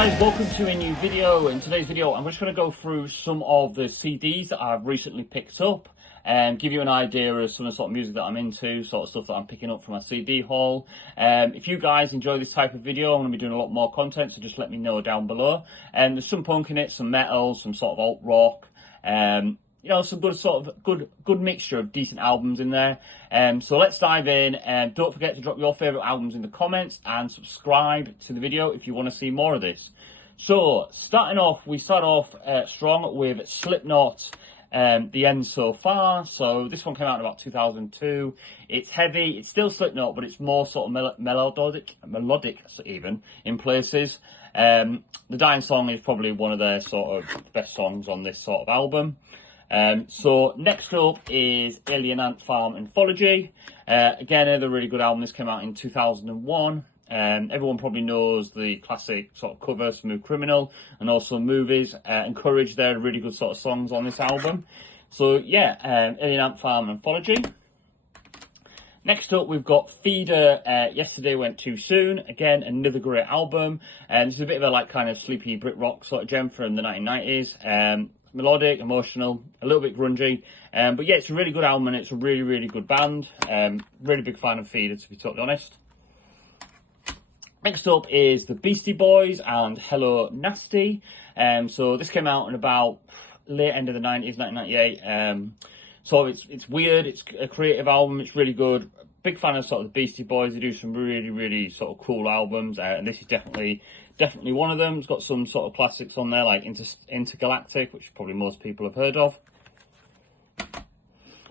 guys, welcome to a new video. In today's video I'm just going to go through some of the CDs that I've recently picked up and give you an idea of some of the sort of music that I'm into, sort of stuff that I'm picking up from my CD haul. If you guys enjoy this type of video, I'm going to be doing a lot more content, so just let me know down below. There's some punk in it, some metal, some sort of alt rock, you know, some good sort of good mixture of decent albums in there. So let's dive in, and don't forget to drop your favourite albums in the comments and subscribe to the video if you want to see more of this. So starting off, we start off strong with Slipknot, The End So Far. So this one came out in about 2002. It's heavy, it's still Slipknot, but it's more sort of melodic even in places. The Dying Song is probably one of their sort of best songs on this sort of album. So next up is Alien Ant Farm Anthology. Again, another really good album. This came out in 2001. Everyone probably knows the classic sort of cover, Smooth Criminal, and also Movies and Courage. They're really good sort of songs on this album. So yeah, Alien Ant Farm Anthology. Next up, we've got Feeder, Yesterday Went Too Soon. Again, another great album. This is a bit of a like kind of sleepy Brit rock sort of gem from the 1990s. Melodic, emotional, a little bit grungy, but yeah, it's a really good album and it's a really good band. Really big fan of Feeder, to be totally honest. Next up is the Beastie Boys and Hello Nasty. So this came out in about late end of the 90s, 1998. So it's weird, it's a creative album, it's really good. Big fan of sort of the Beastie Boys. They do some really sort of cool albums, and this is definitely one of them. It's got some sort of classics on there, like Intergalactic, which probably most people have heard of.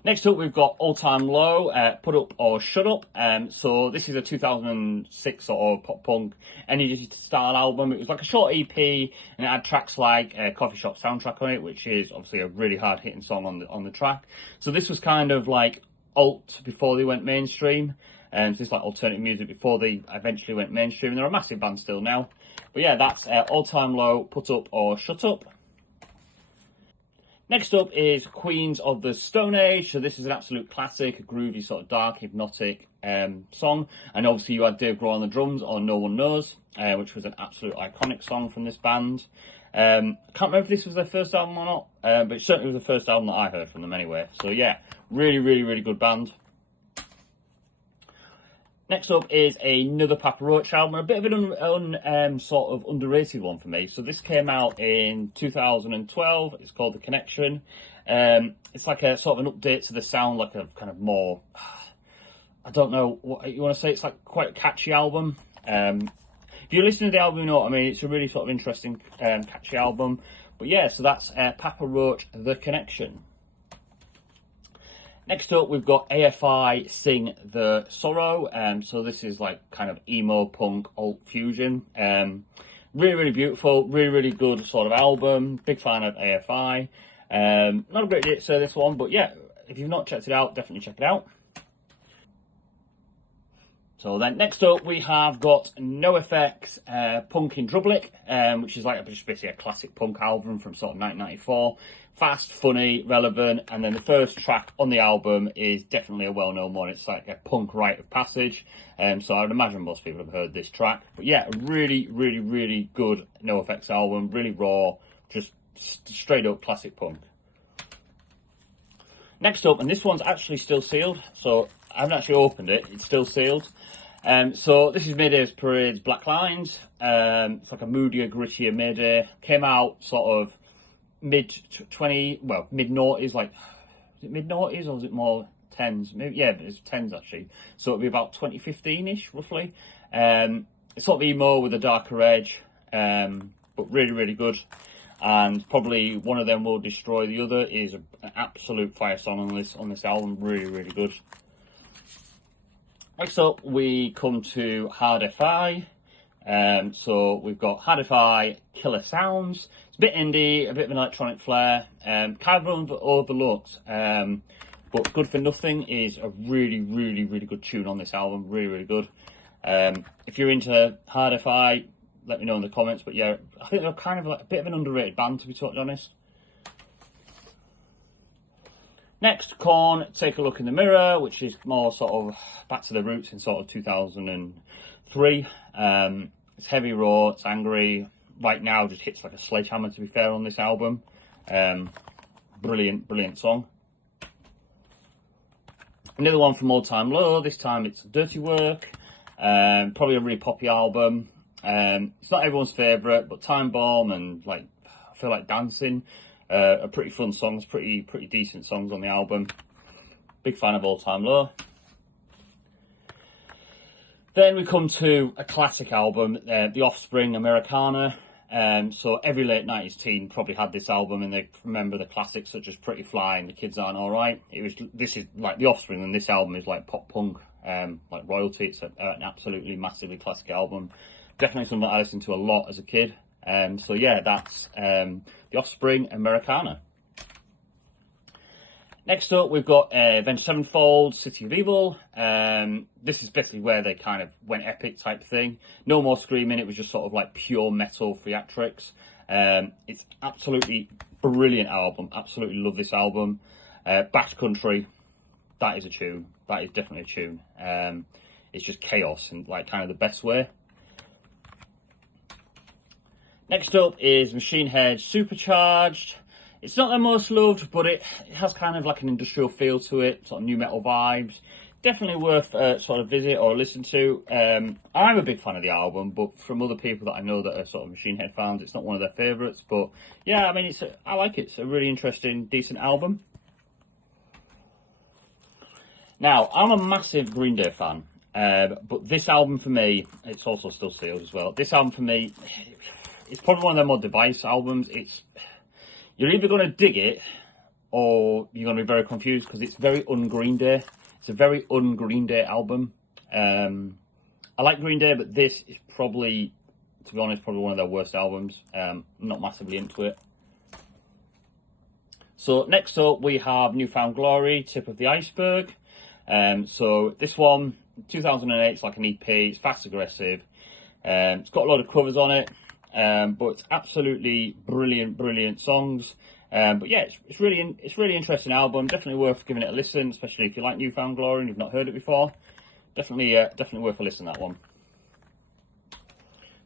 Next up, we've got All Time Low, Put Up or Shut Up. So this is a 2006 sort of pop punk energy style album. It was like a short EP, and it had tracks like Coffee Shop Soundtrack on it, which is obviously a really hard hitting song on the track. So this was kind of like alt before they went mainstream, and so it's like alternative music before they eventually went mainstream. They're a massive band still now, but yeah, that's All Time Low, Put Up or Shut Up. Next up is Queens of the Stone Age. So this is an absolute classic, a groovy sort of dark hypnotic song, and obviously you had Dave Grohl on the drums on No One Knows, which was an absolute iconic song from this band. I can't remember if this was their first album or not, but it certainly was the first album that I heard from them anyway. So yeah, really good band. Next up is another Papa Roach album, a bit of an sort of underrated one for me. So this came out in 2012. It's called The Connection. It's like a sort of an update to the sound, like a kind of more, I don't know what you want to say. It's like quite a catchy album. If you listen to the album, you know what I mean. It's a really sort of interesting, catchy album. But yeah, so that's Papa Roach, The Connection. Next up, we've got AFI Sing the Sorrow. So this is like kind of emo punk alt fusion. Really beautiful, really good sort of album. Big fan of AFI. Not a great deal to say this one, but yeah, if you've not checked it out, definitely check it out. So then next up we have got NOFX Punk in Drublic, which is like just basically a classic punk album from sort of 1994. Fast, funny, relevant, and then the first track on the album is definitely a well-known one. It's like a punk rite of passage, so I would imagine most people have heard this track. But yeah, really good NOFX album, really raw, just straight up classic punk. Next up, and this one's actually still sealed, so I haven't actually opened it, it's still sealed. So this is Mayday's Parade's Black Lines. It's like a moodier, grittier Mayday. Came out sort of mid-noughties, like, is it mid-noughties or is it more tens? Maybe, yeah, but it's tens actually. So it'll be about 2015-ish, roughly. It's sort of emo with a darker edge, but really good. And probably one of them will destroy the other is an absolute fire song on this album. Really good. Next up, we come to Hard FI. So we've got Hard FI, Killer Sounds. It's a bit indie, a bit of an electronic flair. Kind of overlooked, but Good For Nothing is a really good tune on this album. Really good. If you're into Hard FI, let me know in the comments. But yeah, I think they're kind of like a bit of an underrated band, to be totally honest. Next, Korn, Take a Look in the Mirror, which is more sort of back to the roots in sort of 2003. It's heavy, raw, it's angry, right now just hits like a sledgehammer, to be fair, on this album. Brilliant song. Another one from All Time Low, this time it's Dirty Work. Probably a really poppy album. It's not everyone's favourite, but Time Bomb and like I Feel Like Dancing are pretty fun songs, pretty decent songs on the album. Big fan of All Time Low. Then we come to a classic album, The Offspring, Americana. So every late 90s teen probably had this album, and they remember the classics such as Pretty Fly and The Kids Aren't Alright. This is like The Offspring, and this album is like pop punk, like royalty. It's an absolutely massively classic album. Definitely something I listened to a lot as a kid. So yeah, that's The Offspring, Americana. Next up, we've got Avenged Sevenfold, City of Evil. This is basically where they kind of went epic type thing. No more screaming, it was just sort of like pure metal theatrics. It's absolutely brilliant album. Absolutely love this album. Bash Country, that is a tune. That is definitely a tune. It's just chaos in like kind of the best way. Next up is Machine Head Supercharged. It's not their most loved, but it has kind of like an industrial feel to it, sort of new metal vibes. Definitely worth sort of visit or listen to. I'm a big fan of the album, but from other people that I know that are sort of Machine Head fans, it's not one of their favourites. But yeah, I mean, I like it. It's a really interesting, decent album. Now, I'm a massive Green Day fan, but this album for me, it's also still sealed as well. This album for me, it's probably one of their more device albums. You're either going to dig it or you're going to be very confused because it's very un-Green Day. It's a very un-Green Day album. I like Green Day, but this is probably, to be honest, probably one of their worst albums. Not massively into it. So next up we have Newfound Glory, Tip of the Iceberg. So this one, 2008, it's like an EP. It's fast aggressive. It's got a lot of covers on it. But it's absolutely brilliant songs. But yeah, it's really interesting album. Definitely worth giving it a listen, especially if you like Newfound Glory and you've not heard it before. Definitely worth a listen, that one.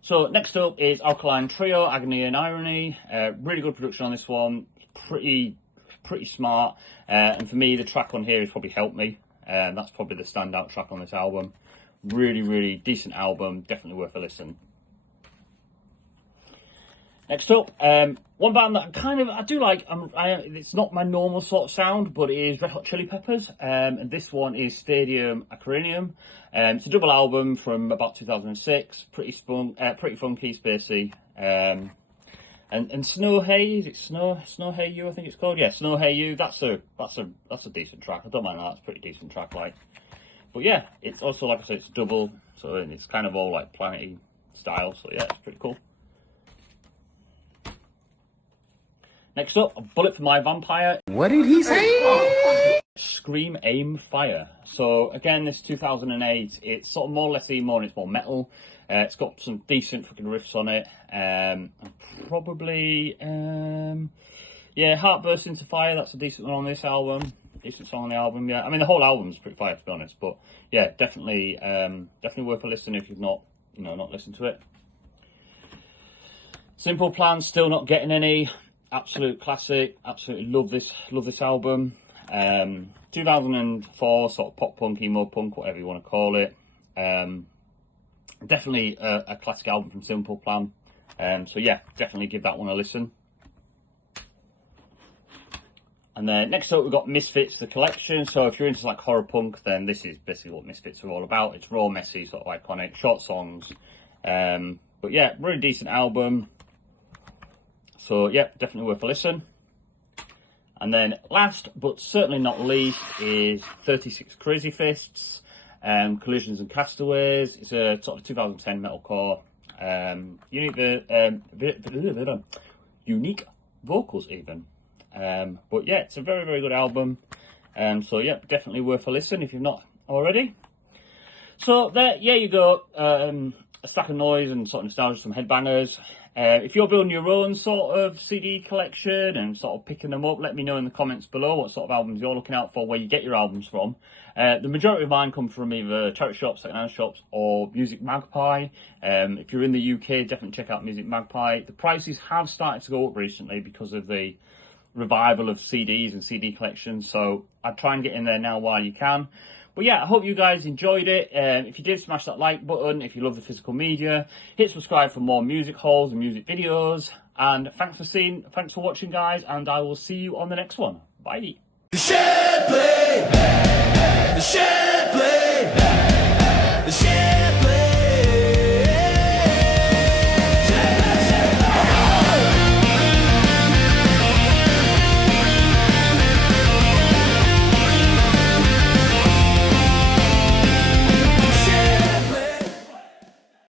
So next up is Alkaline Trio, Agony and Irony. Really good production on this one. Pretty smart. And for me, the track on here has probably helped me. That's probably the standout track on this album. Really decent album. Definitely worth a listen. Next up, one band that I do like. It's not my normal sort of sound, but it is Red Hot Chili Peppers. And this one is Stadium Aquarium. It's a double album from about 2006. Pretty funky, spacey. And Snow Hey, is it Snow Hey You? I think it's called. Yeah, Snow Hey You. That's a decent track. I don't mind that. It's a pretty decent track, like. But yeah, it's also, like I said, it's double, so it's kind of all like planety style. So yeah, it's pretty cool. Next up, A Bullet for My Vampire. What did he say? Scream, Aim, Fire. So again, this 2008, it's sort of more or less emo and it's more metal. It's got some decent fucking riffs on it. Probably, yeah, Heart Bursts Into Fire, that's a decent one on this album. Decent song on the album, yeah. I mean, the whole album's pretty fire, to be honest. But yeah, definitely worth a listen if you've not listened to it. Simple Plan, Still Not Getting Any. Absolute classic. Absolutely love this album. 2004, sort of pop punk, emo punk, whatever you want to call it. Definitely a classic album from Simple Plan. So yeah, definitely give that one a listen. And then next up we've got Misfits, the collection. So if you're into like horror punk, then this is basically what Misfits are all about. It's raw, messy, sort of iconic, short songs. But yeah, really decent album. So yeah, definitely worth a listen. And then last but certainly not least is 36 Crazy Fists, Collisions and Castaways. It's a sort of 2010 metalcore. Unique vocals even. But yeah, it's a very good album. So yeah, definitely worth a listen if you've not already. So there you go. A stack of noise and sort of nostalgia, some headbangers. If you're building your own sort of CD collection and sort of picking them up, let me know in the comments below what sort of albums you're looking out for, where you get your albums from. The majority of mine come from either charity shops, second-hand shops, or Music Magpie. If you're in the UK, definitely check out Music Magpie. The prices have started to go up recently because of the revival of CDs and CD collections, so I'd try and get in there now while you can. But yeah, I hope you guys enjoyed it. If you did, smash that like button. If you love the physical media, hit subscribe for more music hauls and music videos. And thanks for watching, guys, and I will see you on the next one. Bye. The Shed Play.